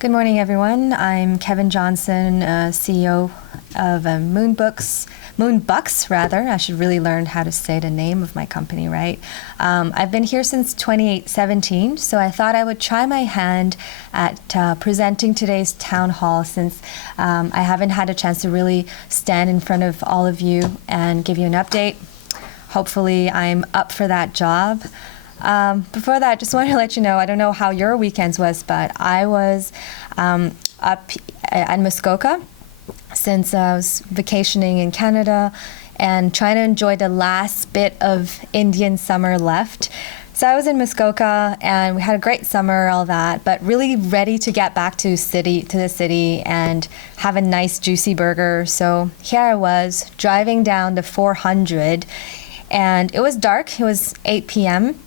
Good morning, everyone. I'm Kevin Johnson, CEO of Moonbucks, rather. I should really learn how to say the name of my company, right? I've been here since 2017, so I thought I would try my hand at presenting today's town hall since I haven't had a chance to really stand in front of all of you and give you an update. Hopefully, I'm up for that job. Before that, I just wanted to let you know, I don't know how your weekends was, but I was up at Muskoka since I was vacationing in Canada and trying to enjoy the last bit of Indian summer left. So I was in Muskoka and we had a great summer, all that, but really ready to get back to the city and have a nice juicy burger. So here I was driving down the 400 and it was dark. It was 8 p.m.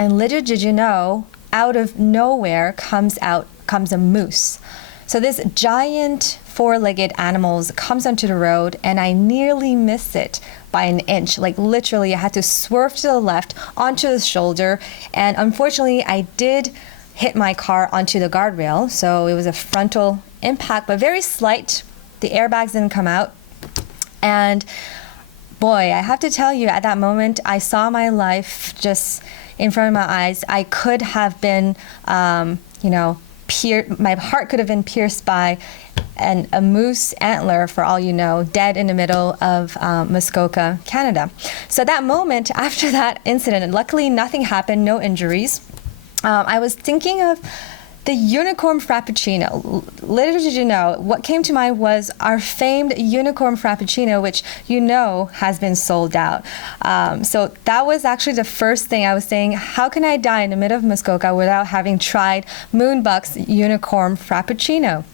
And little did you know, out of nowhere comes a moose. So this giant four-legged animal comes onto the road, and I nearly missed it by an inch. Like literally, I had to swerve to the left onto the shoulder, and unfortunately, I did hit my car onto the guardrail. So it was a frontal impact, but very slight. The airbags didn't come out, and boy, I have to tell you, at that moment, I saw my life just in front of my eyes. I could have been, my heart could have been pierced by a moose antler, for all you know, dead in the middle of Muskoka, Canada. So that moment, after that incident, and luckily nothing happened, no injuries, I was thinking of the unicorn frappuccino. Little did you know, what came to mind was our famed unicorn frappuccino, which you know has been sold out. So that was actually the first thing I was saying, how can I die in the middle of Muskoka without having tried Moonbucks unicorn frappuccino?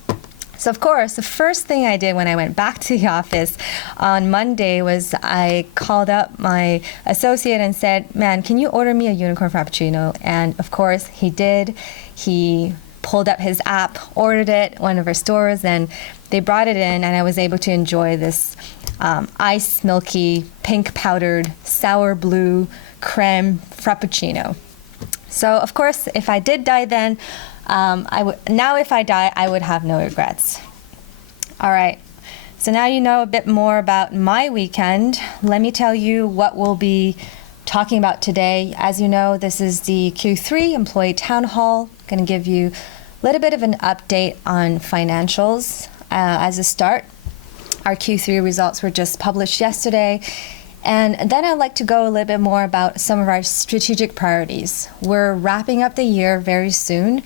So of course, the first thing I did when I went back to the office on Monday was I called up my associate and said, man, can you order me a unicorn frappuccino? And of course he did. He pulled up his app, ordered it at one of our stores, and they brought it in, and I was able to enjoy this ice milky, pink powdered, sour blue creme frappuccino. So of course, if I did die then, if I die, I would have no regrets. All right, so now you know a bit more about my weekend. Let me tell you what we'll be talking about today. As you know, this is the Q3 Employee Town Hall. I'm going to give you a little bit of an update on financials. As a start, our Q3 results were just published yesterday. And then I'd like to go a little bit more about some of our strategic priorities. We're wrapping up the year very soon.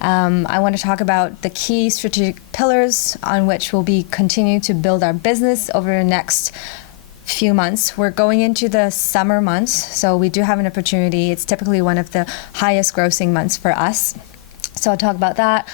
I want to talk about the key strategic pillars on which we'll be continuing to build our business over the next few months. We're going into the summer months, so we do have an opportunity. It's typically one of the highest grossing months for us. So I'll talk about that,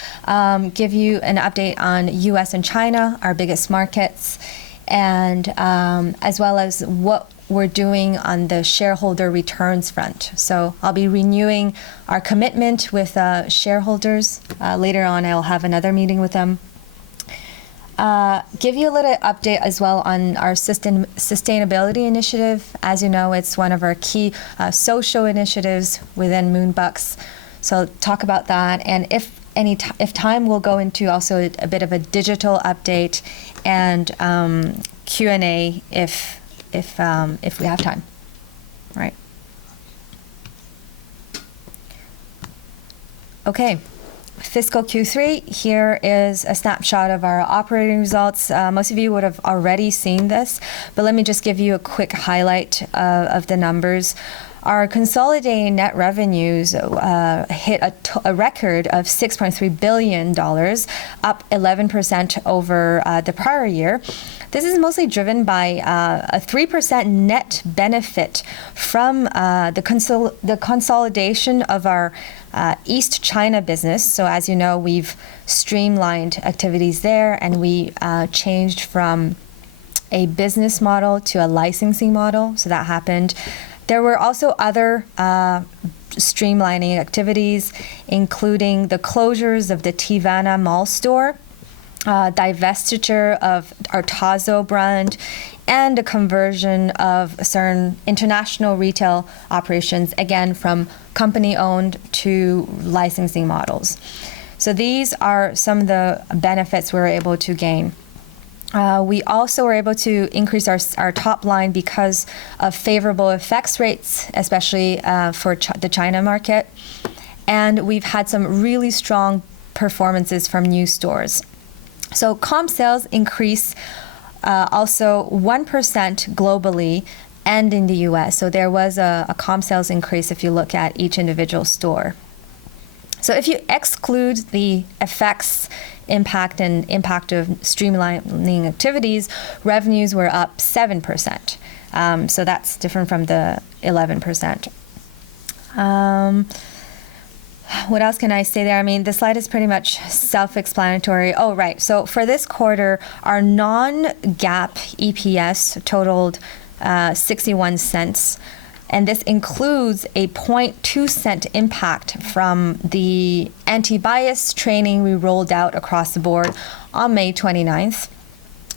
give you an update on US and China, our biggest markets, and as well as what we're doing on the shareholder returns front. So I'll be renewing our commitment with shareholders. Later on, I'll have another meeting with them. Give you a little update as well on our sustainability initiative. As you know, it's one of our key social initiatives within Moonbucks. So talk about that, and if time, we'll go into also a bit of a digital update and Q&A if we have time. All right. Okay. Fiscal Q3, here is a snapshot of our operating results. Most of you would have already seen this, but let me just give you a quick highlight of the numbers. Our consolidated net revenues hit a record of $6.3 billion, up 11% over the prior year. This is mostly driven by a 3% net benefit from the consolidation of our East China business. So as you know, we've streamlined activities there, and we changed from a business model to a licensing model. So that happened. There were also other streamlining activities, including the closures of the Tivana Mall store, divestiture of our Tazo brand, and the conversion of certain international retail operations, again, from company-owned to licensing models. So these are some of the benefits we were able to gain. We also were able to increase our top line because of favorable FX rates, especially for the China market. And we've had some really strong performances from new stores. So comp sales increase also 1% globally and in the US. So there was a comp sales increase if you look at each individual store. So if you exclude the effects impact and impact of streamlining activities, revenues were up 7%. So that's different from the 11%. What else can I say there? I mean, the slide is pretty much self-explanatory. Oh, right. So for this quarter, our non-GAAP EPS totaled 61 cents. And this includes a 0.2 cent impact from the anti-bias training we rolled out across the board on May 29th.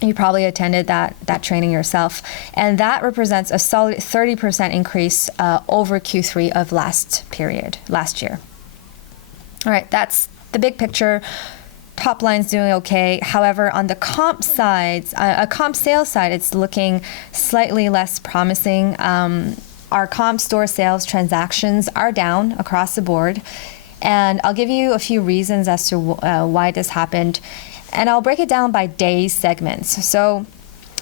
You probably attended that training yourself. And that represents a solid 30% increase over Q3 of last year. All right, that's the big picture. Top line's doing okay. However, on the comp sales side, it's looking slightly less promising. Our comp store sales transactions are down across the board. And I'll give you a few reasons as to why this happened. And I'll break it down by day segments. So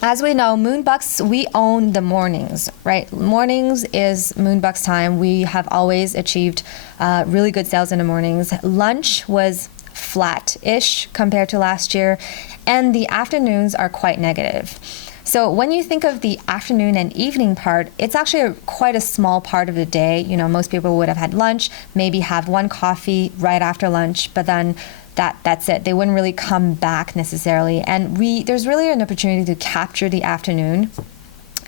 as we know, Moonbucks, we own the mornings, right? Mornings is Moonbucks time. We have always achieved really good sales in the mornings. Lunch was flat-ish compared to last year, and the afternoons are quite negative. So when you think of the afternoon and evening part, it's actually quite a small part of the day. You know, most people would have had lunch, maybe have one coffee right after lunch, but then that's it. They wouldn't really come back necessarily. And there's really an opportunity to capture the afternoon.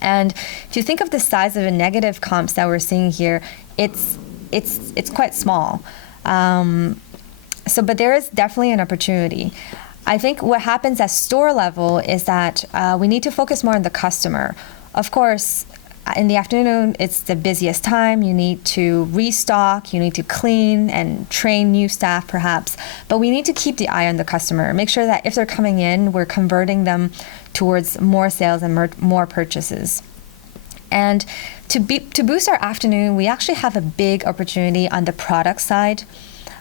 And if you think of the size of the negative comps that we're seeing here, it's quite small. But there is definitely an opportunity. I think what happens at store level is that we need to focus more on the customer. Of course, in the afternoon, it's the busiest time. You need to restock, you need to clean and train new staff perhaps, but we need to keep the eye on the customer. Make sure that if they're coming in, we're converting them towards more sales and more purchases. And to boost our afternoon, we actually have a big opportunity on the product side.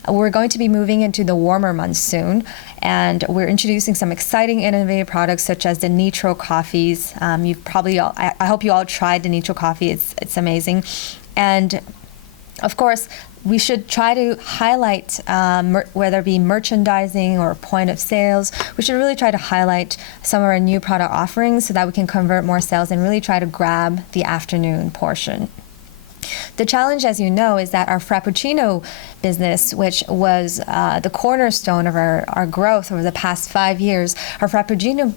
We're going to be moving into the warmer months soon, and we're introducing some exciting innovative products such as the Nitro coffees. I hope you all tried the Nitro coffee. It's amazing. And of course, we should try to highlight, whether it be merchandising or point of sales, we should really try to highlight some of our new product offerings so that we can convert more sales and really try to grab the afternoon portion. The challenge, as you know, is that our Frappuccino business, which was the cornerstone of our growth over the past 5 years, our Frappuccino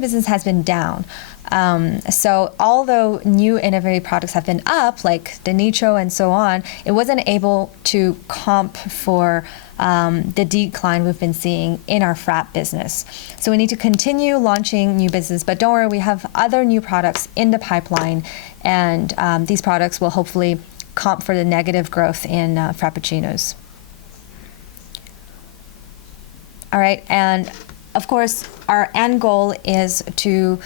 business has been down. So although new innovative products have been up, like the Nitro and so on, it wasn't able to comp for the decline we've been seeing in our Frap business. So we need to continue launching new business, but don't worry, we have other new products in the pipeline, and these products will hopefully comp for the negative growth in Frappuccinos. All right, and of course, our end goal is to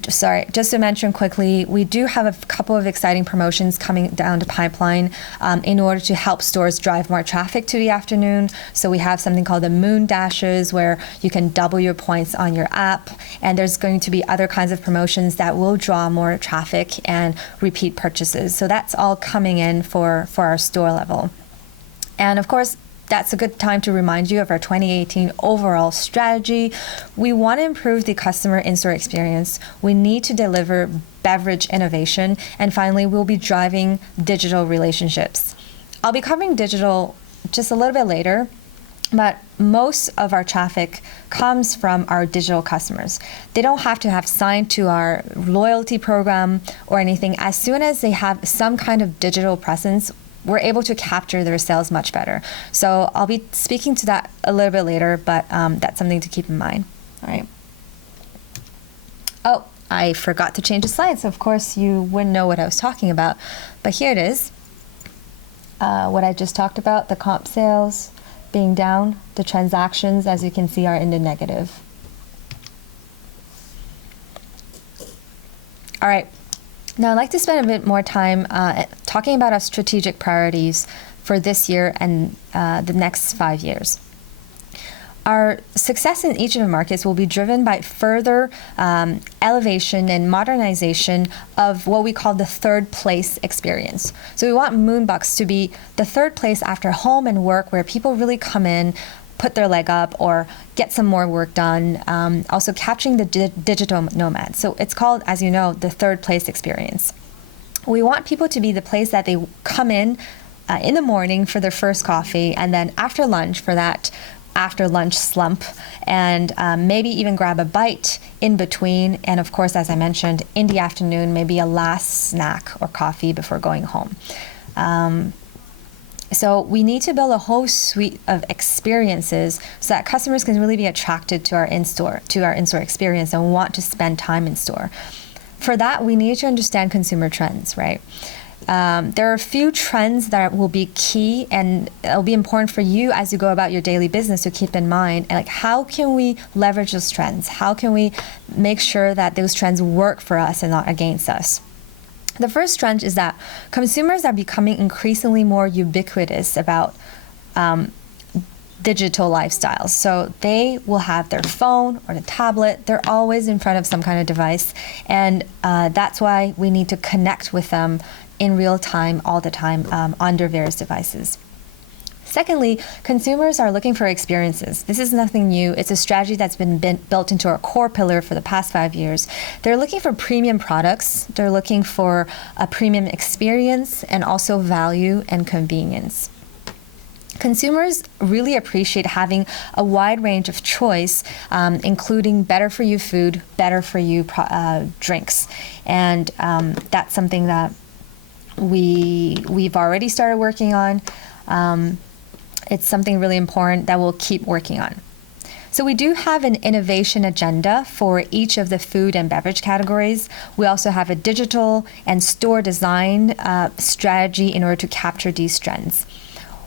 just to mention quickly, we do have a couple of exciting promotions coming down the pipeline in order to help stores drive more traffic to the afternoon. So we have something called the Moon Dashes, where you can double your points on your app. And there's going to be other kinds of promotions that will draw more traffic and repeat purchases. So that's all coming in for our store level. And of course, that's a good time to remind you of our 2018 overall strategy. We want to improve the customer in-store experience. We need to deliver beverage innovation. And finally, we'll be driving digital relationships. I'll be covering digital just a little bit later, but most of our traffic comes from our digital customers. They don't have to have signed to our loyalty program or anything. As soon as they have some kind of digital presence, we're able to capture their sales much better. So I'll be speaking to that a little bit later, but that's something to keep in mind. All right. Oh, I forgot to change the slide, so of course you wouldn't know what I was talking about. But here it is. What I just talked about, the comp sales, being down, the transactions, as you can see, are in the negative. All right. Now, I'd like to spend a bit more time talking about our strategic priorities for this year and the next 5 years. Our success in each of the markets will be driven by further elevation and modernization of what we call the third place experience. So we want Moonbucks to be the third place after home and work where people really come in, put their leg up, or get some more work done, also capturing the digital nomad. So it's called, as you know, the third place experience. We want people to be the place that they come in the morning for their first coffee, and then after lunch for that after lunch slump, and maybe even grab a bite in between, and of course, as I mentioned, in the afternoon, maybe a last snack or coffee before going home. So we need to build a whole suite of experiences so that customers can really be attracted to our in-store experience and want to spend time in store. For that, we need to understand consumer trends, right? There are a few trends that will be key, and it'll be important for you as you go about your daily business to keep in mind. Like, how can we leverage those trends? How can we make sure that those trends work for us and not against us? The first trend is that consumers are becoming increasingly more ubiquitous about digital lifestyles. So they will have their phone or the tablet. They're always in front of some kind of device, and that's why we need to connect with them in real time, all the time, on their various devices. Secondly, consumers are looking for experiences. This is nothing new. It's a strategy that's been built into our core pillar for the past 5 years. They're looking for premium products. They're looking for a premium experience and also value and convenience. Consumers really appreciate having a wide range of choice, including better-for-you food, better-for-you drinks. And that's something that we've already started working on. It's something really important that we'll keep working on. So we do have an innovation agenda for each of the food and beverage categories. We also have a digital and store design strategy in order to capture these trends.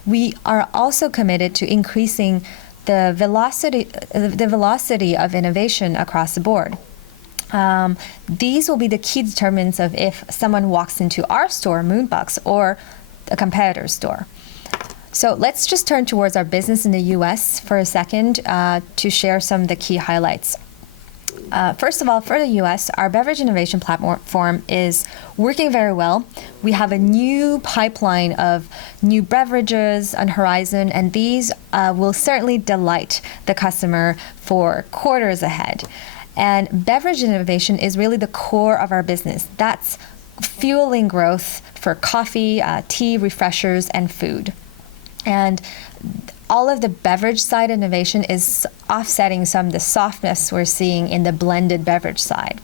We are also committed to increasing the velocity of innovation across the board. These will be the key determinants of if someone walks into our store, Moonbucks, or a competitor's store. So let's just turn towards our business in the U.S. for a second to share some of the key highlights. First of all, for the U.S., our beverage innovation platform is working very well. We have a new pipeline of new beverages on horizon, and these will certainly delight the customer for quarters ahead. And beverage innovation is really the core of our business. That's fueling growth for coffee, tea, refreshers, and food. And all of the beverage side innovation is offsetting some of the softness we're seeing in the blended beverage side.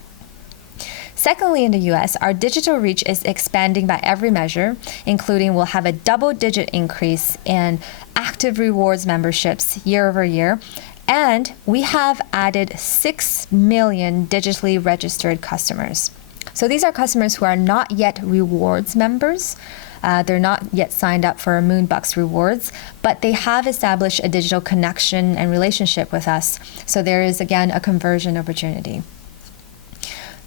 Secondly, in the US, our digital reach is expanding by every measure, including we'll have a double-digit increase in active rewards memberships year over year. And we have added 6 million digitally registered customers. So these are customers who are not yet rewards members. They're not yet signed up for Moonbucks rewards, but they have established a digital connection and relationship with us. So there is, again, a conversion opportunity.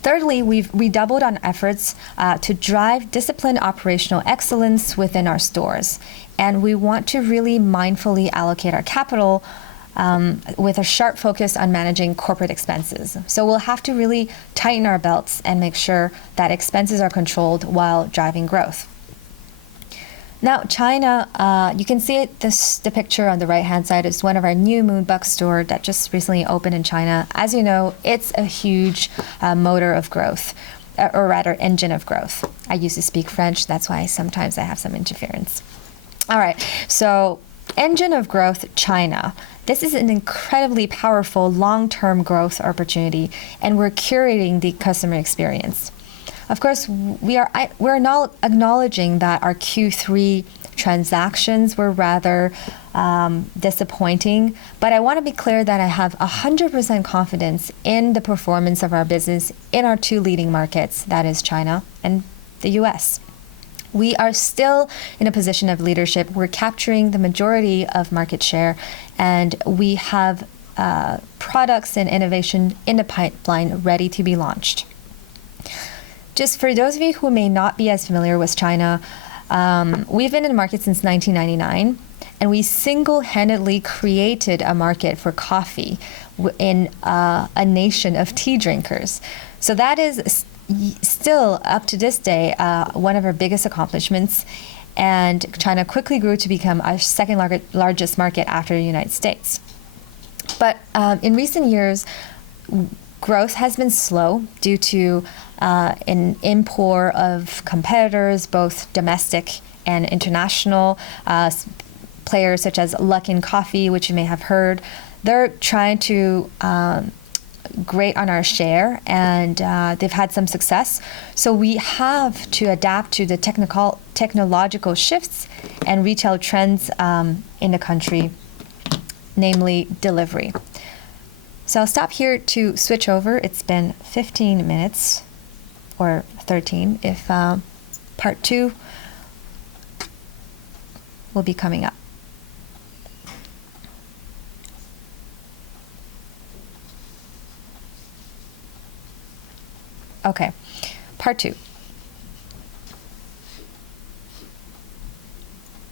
Thirdly, we've redoubled on efforts to drive disciplined operational excellence within our stores. And we want to really mindfully allocate our capital with a sharp focus on managing corporate expenses. So we'll have to really tighten our belts and make sure that expenses are controlled while driving growth. Now, China, you can see the picture on the right-hand side is one of our new Moonbucks store that just recently opened in China. As you know, it's a huge motor of growth, or rather engine of growth. I used to speak French, that's why sometimes I have some interference. All right, so engine of growth, China. This is an incredibly powerful long-term growth opportunity, and we're curating the customer experience. Of course, we're acknowledging that our Q3 transactions were rather disappointing, but I want to be clear that I have 100% confidence in the performance of our business in our two leading markets, that is China and the US. We are still in a position of leadership. We're capturing the majority of market share, and we have products and innovation in the pipeline ready to be launched. Just for those of you who may not be as familiar with China, we've been in the market since 1999, and we single-handedly created a market for coffee in a nation of tea drinkers. So that is still, up to this day, one of our biggest accomplishments. And China quickly grew to become our second largest market after the United States. But in recent years, growth has been slow due to an import of competitors, both domestic and international, players such as Luckin Coffee, which you may have heard. They're trying to grate on our share, and they've had some success. So we have to adapt to the technological shifts and retail trends in the country, namely delivery. So I'll stop here to switch over. It's been 15 minutes, or 13, if part 2 will be coming up. Okay, part 2.